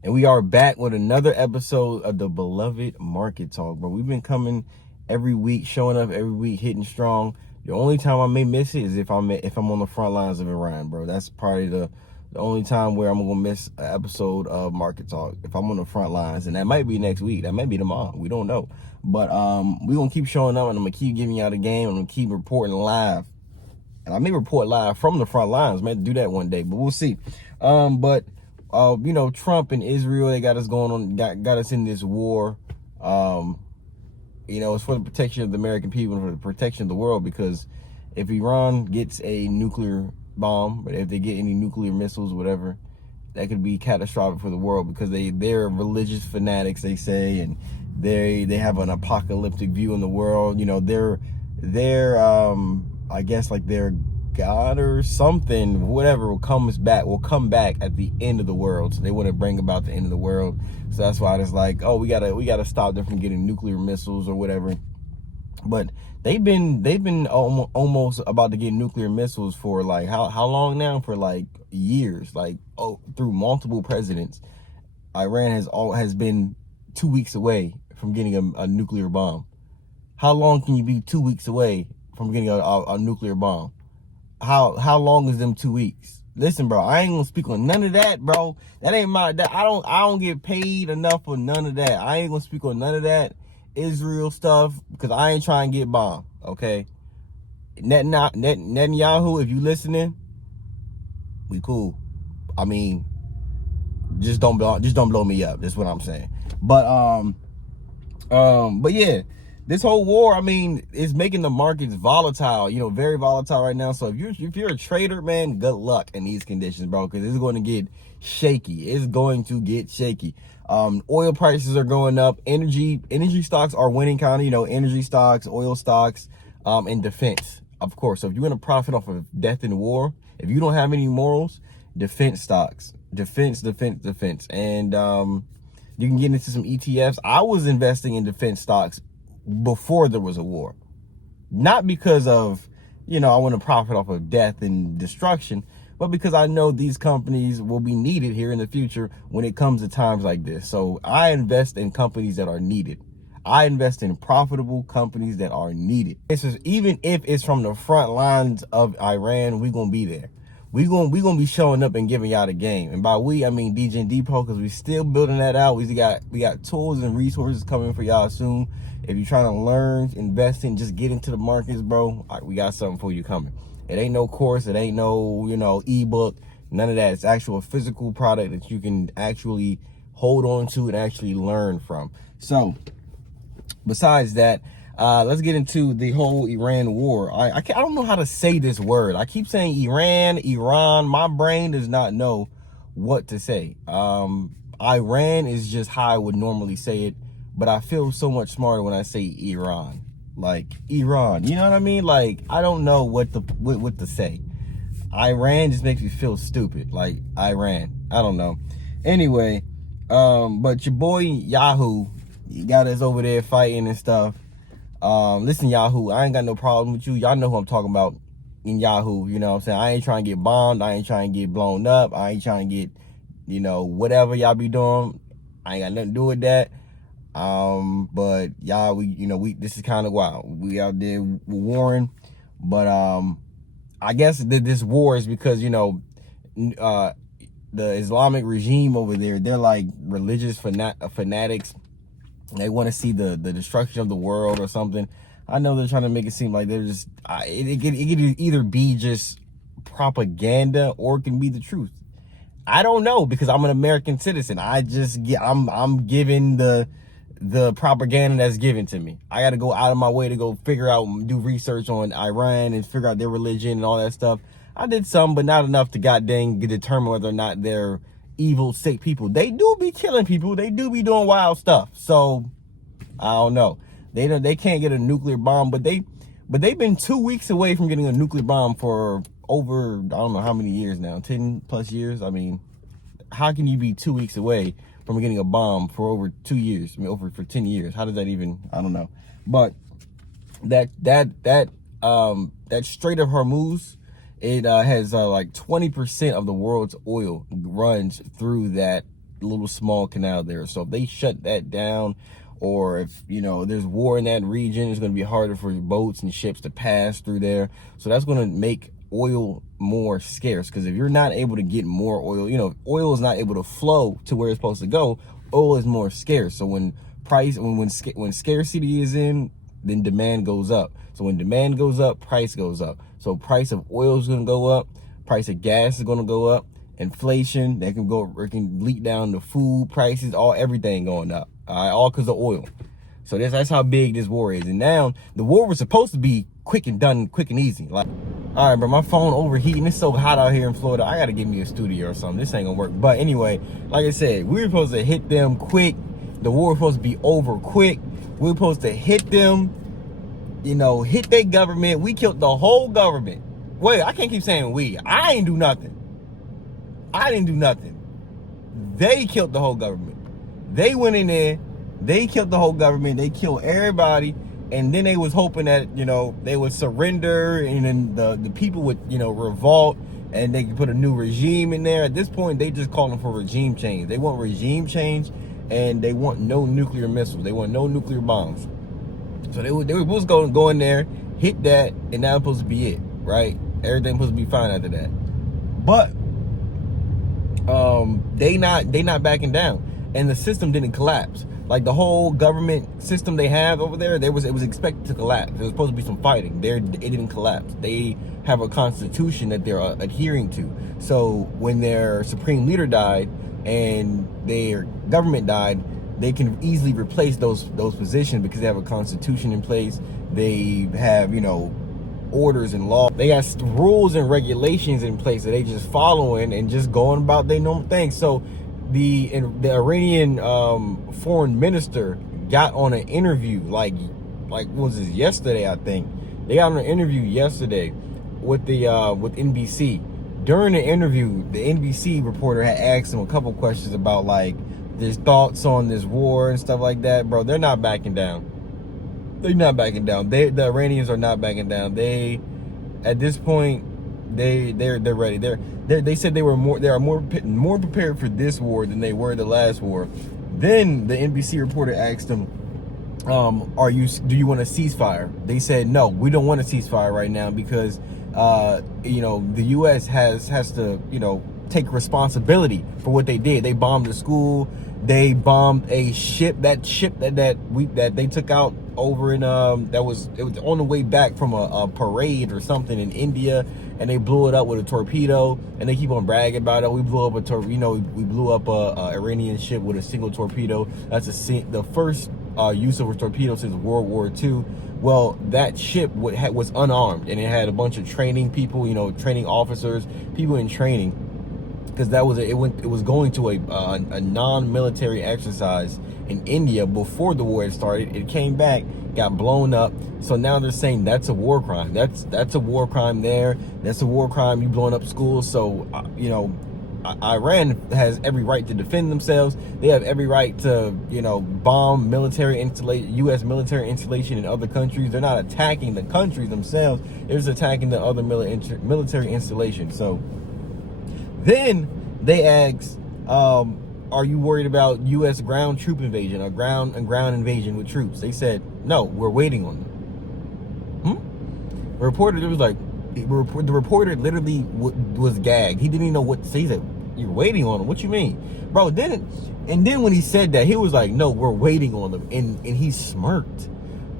And we are back with another episode of the beloved Market Talk, bro. We've been coming every week, showing up every week, hitting strong. The only time I may miss it is if I'm on the front lines of Iran, bro. That's probably the only time where I'm gonna miss an episode of Market Talk, if I'm on the front lines. And that might be next week, that might be tomorrow, we don't know. But we're gonna keep showing up, and I'm gonna keep giving y'all the game. I'm gonna keep reporting live, and I may report live from the front lines. Might do that one day, but we'll see. You know, Trump and Israel, they got us going on, got us in this war. You know, it's for the protection of the American people and for the protection of the world, because if Iran gets a nuclear bomb, but if they get any nuclear missiles, whatever, that could be catastrophic for the world, because they're religious fanatics, they say, and they have an apocalyptic view in the world. You know, they're I guess like they're God or something, whatever, will come back at the end of the world. So they want to bring about the end of the world. So that's why it's like, oh, we gotta stop them from getting nuclear missiles or whatever. But they've been almost about to get nuclear missiles for like how long now? For like years, like through multiple presidents. Iran has been 2 weeks away from getting a nuclear bomb. How long can you be 2 weeks away from getting a nuclear bomb? How long is them 2 weeks? Listen, bro, I ain't gonna speak on none of that, bro. That ain't I don't get paid enough for none of that. I ain't gonna speak on none of that Israel stuff, because I ain't trying to get bombed, okay? Netanyahu, if you listening, we cool. I mean, just don't blow me up. That's what I'm saying. But yeah, this whole war, I mean, is making the markets volatile, you know, very volatile right now. So if you're a trader, man, good luck in these conditions, bro, because it's going to get shaky. It's going to get shaky. Oil prices are going up. Energy stocks are winning, kind of, you know, energy stocks, oil stocks, and defense, of course. So if you want to profit off of death and war, if you don't have any morals, defense stocks, defense. And you can get into some ETFs. I was investing in defense stocks before there was a war, not because of, you know, I want to profit off of death and destruction, but because I know these companies will be needed here in the future when it comes to times like this. So I invest in companies that are needed. I invest in profitable companies that are needed. Even if it's from the front lines of Iran, we're gonna be there. We gonna be showing up and giving y'all the game. And by we, I mean DEGEN Depot, because we still building that out. We got tools and resources coming for y'all soon. If you're trying to learn, invest in, just get into the markets, bro, we got something for you coming. It ain't no course. It ain't no, you know, ebook. None of that. It's actual physical product that you can actually hold on to and actually learn from. So besides that, let's get into the whole Iran war. I don't know how to say this word. I keep saying Iran. My brain does not know what to say. Iran is just how I would normally say it, but I feel so much smarter when I say Iran. Like Iran, you know what I mean? Like, I don't know what to say. Iran just makes me feel stupid. Like Iran, I don't know. Anyway, but your boy Yahoo, you got us over there fighting and stuff. Listen, Yahoo, I ain't got no problem with you. Y'all know who I'm talking about in Yahoo. You know what I'm saying? I ain't trying to get bombed. I ain't trying to get blown up. I ain't trying to get, you know, whatever y'all be doing. I ain't got nothing to do with that. But y'all, this is kind of wild. We out there warring, but I guess this war is because, you know, the Islamic regime over there, they're like religious fanatics. They want to see the destruction of the world or something. I know they're trying to make it seem like they're just it could either be just propaganda or it can be the truth. I don't know, because I'm an American citizen. I'm given the propaganda that's given to me. I got to go out of my way to go figure out, do research on Iran and figure out their religion and all that stuff. I did some, but not enough to goddamn determine whether or not they're evil, sick people. They do be killing people. They do be doing wild stuff. So I don't know. They can't get a nuclear bomb, but they've been 2 weeks away from getting a nuclear bomb for over, I don't know how many years now, 10 plus years. I mean, how can you be 2 weeks away from getting a bomb for over 2 years? I mean, for 10 years. How does that even, I don't know. But that Strait of Hormuz, it has like 20% of the world's oil runs through that little small canal there. So if they shut that down, or if, you know, there's war in that region, it's going to be harder for boats and ships to pass through there. So that's going to make oil more scarce, because if you're not able to get more oil, you know, oil is not able to flow to where it's supposed to go, oil is more scarce. So when scarcity is in, then demand goes up. So when demand goes up, price goes up. So price of oil is going to go up, price of gas is going to go up, inflation that can go, it can leak down to food prices, everything going up. All because of oil. So that's how big this war is. And now the war was supposed to be quick and done, quick and easy. Like, all right, bro, my phone overheating. It's so hot out here in Florida. I gotta get me a studio or something. This ain't gonna work. But anyway, like I said, we were supposed to hit them quick. The war was supposed to be over quick. We were supposed to hit them, you know, hit their government. We killed the whole government. Wait, I can't keep saying we. I ain't do nothing. I didn't do nothing. They killed the whole government. They went in there, they killed the whole government, they killed everybody, and then they was hoping that, you know, they would surrender, and then the people would, you know, revolt, and they could put a new regime in there. At this point, they just calling for regime change. They want regime change, and they want no nuclear missiles. They want no nuclear bombs. So they were supposed to go in there, hit that, and that was supposed to be it, right? Everything supposed to be fine after that. But they not backing down. And the system didn't collapse. Like the whole government system they have over there, it was expected to collapse. There was supposed to be some fighting. It didn't collapse. They have a constitution that they're adhering to. So when their supreme leader died and their government died, they can easily replace those positions because they have a constitution in place. They have, you know, orders and law. They got rules and regulations in place that they just following and just going about their normal thing. So the Iranian foreign minister got on an interview like what was this, yesterday, I think. They got on an interview yesterday with with NBC. During the interview, the NBC reporter had asked him a couple questions about like his thoughts on this war and stuff like that. Bro, they're not backing down. They're not backing down. The Iranians are not backing down. They, at this point, they're ready. They said they are more prepared for this war than they were the last war. Then the NBC reporter asked them, do you want a ceasefire? They said no, we don't want a ceasefire right now because you know, the US has to, you know, take responsibility for what they did. They bombed the school, they bombed a ship, that they took out over in it was on the way back from a parade or something in India, and they blew it up with a torpedo, and they keep on bragging about it. We blew up we blew up a Iranian ship with a single torpedo. That's the first use of a torpedo since World War II. Well, that ship was unarmed, and it had a bunch of training people, you know, training officers, people in training, because it was going to a non-military exercise in India before the war had started. It came back, got blown up. So now they're saying that's a war crime. That's a war crime there. That's a war crime. You blowing up schools. So you know, Iran has every right to defend themselves. They have every right to, you know, bomb U.S. military installation in other countries. They're not attacking the countries themselves. They're just attacking the other military installation. So then they asked, are you worried about U.S. ground troop invasion or ground invasion with troops? They said, no, we're waiting on them. The reporter literally was gagged. He didn't even know what to say. He said, you're waiting on them? What you mean? Bro, then when he said that, he was like, no, we're waiting on them. And he smirked.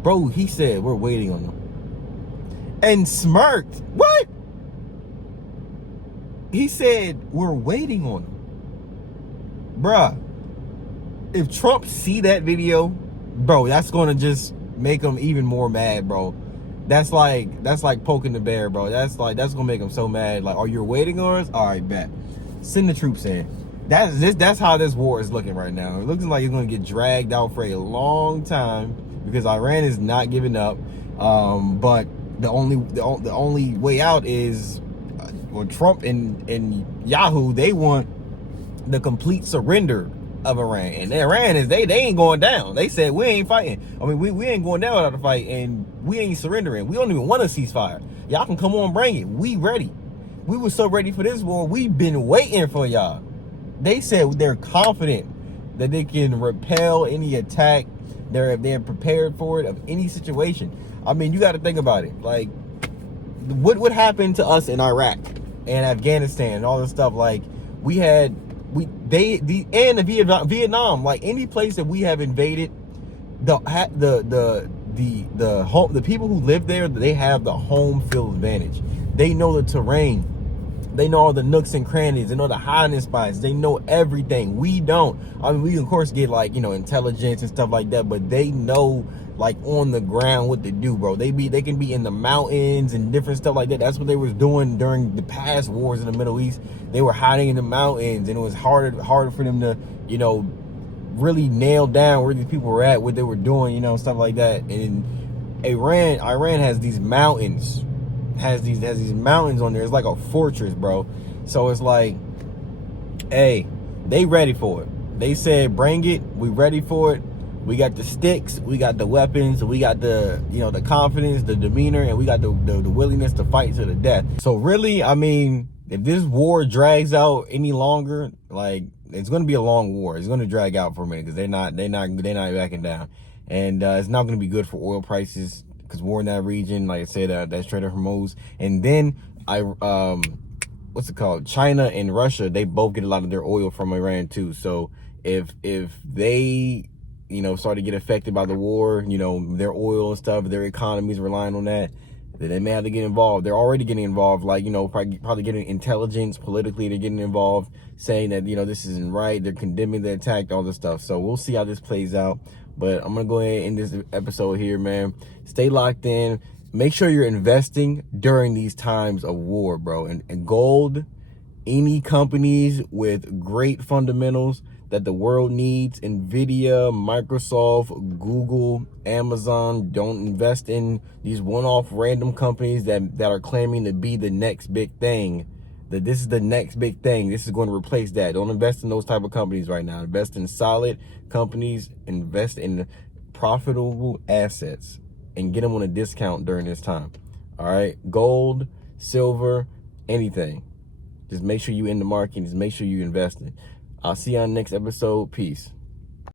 Bro, he said, we're waiting on them. And smirked. What? He said, we're waiting on them. Bruh, if Trump see that video, bro, that's going to just make him even more mad, bro. That's like poking the bear, bro. That's gonna make him so mad. Like, are you waiting on us? All right, bet. Send the troops in. That's how this war is looking right now. It looks like it's gonna get dragged out for a long time because Iran is not giving up. But the only way out is Trump and Yahoo. They want the complete surrender of Iran, and Iran is they ain't going down. They said we ain't fighting. I mean, we ain't going down without a fight, and we ain't surrendering. We don't even want a ceasefire. Y'all can come on, bring it. We ready. We were so ready for this war. We've been waiting for y'all. they said they're confident that they can repel any attack. They're prepared for it of any situation. I mean, you got to think about it. Like, what would happen to us in Iraq and Afghanistan and all this stuff? Like, Vietnam, like any place that we have invaded, the people who live there, they have the home field advantage. They know the terrain. They know all the nooks and crannies. They know the hiding spots. They know everything. We don't. I mean, we of course get like, intelligence and stuff like that, but they know like on the ground what to do, bro. They can be in the mountains and different stuff like that. That's what they was doing during the past wars in the Middle East. They were hiding in the mountains, and it was harder for them to, really nail down where these people were at, what they were doing, stuff like that. And Iran has these mountains. Has these mountains on there. It's like a fortress, bro. So it's like, hey, they ready for it. They said, bring it. We ready for it. We got the sticks. We got the weapons. We got the, the confidence, the demeanor, and we got the willingness to fight to the death. So really, I mean, if this war drags out any longer, like, it's going to be a long war. It's going to drag out for a minute because they're not backing down, and it's not going to be good for oil prices. Because we're in that region, like I said, that's Strait of Hormuz. And then what's it called? China and Russia, they both get a lot of their oil from Iran too. So if they, start to get affected by the war, their oil and stuff, their economies relying on that, then they may have to get involved. They're already getting involved, like, probably getting intelligence politically. They're getting involved, saying that, this isn't right. They're condemning the attack, all this stuff. So we'll see how this plays out. But I'm going to go ahead and end this episode here, man. Stay locked in. Make sure you're investing during these times of war, bro. And gold, any companies with great fundamentals that the world needs, Nvidia, Microsoft, Google, Amazon. Don't invest in these one-off random companies that are claiming to be the next big thing. That this is the next big thing. This is going to replace that. Don't invest in those type of companies right now. Invest in solid companies. Invest in profitable assets and get them on a discount during this time. All right. Gold, silver, anything. Just make sure you in the market. Just make sure you investing. I'll see you on the next episode. Peace.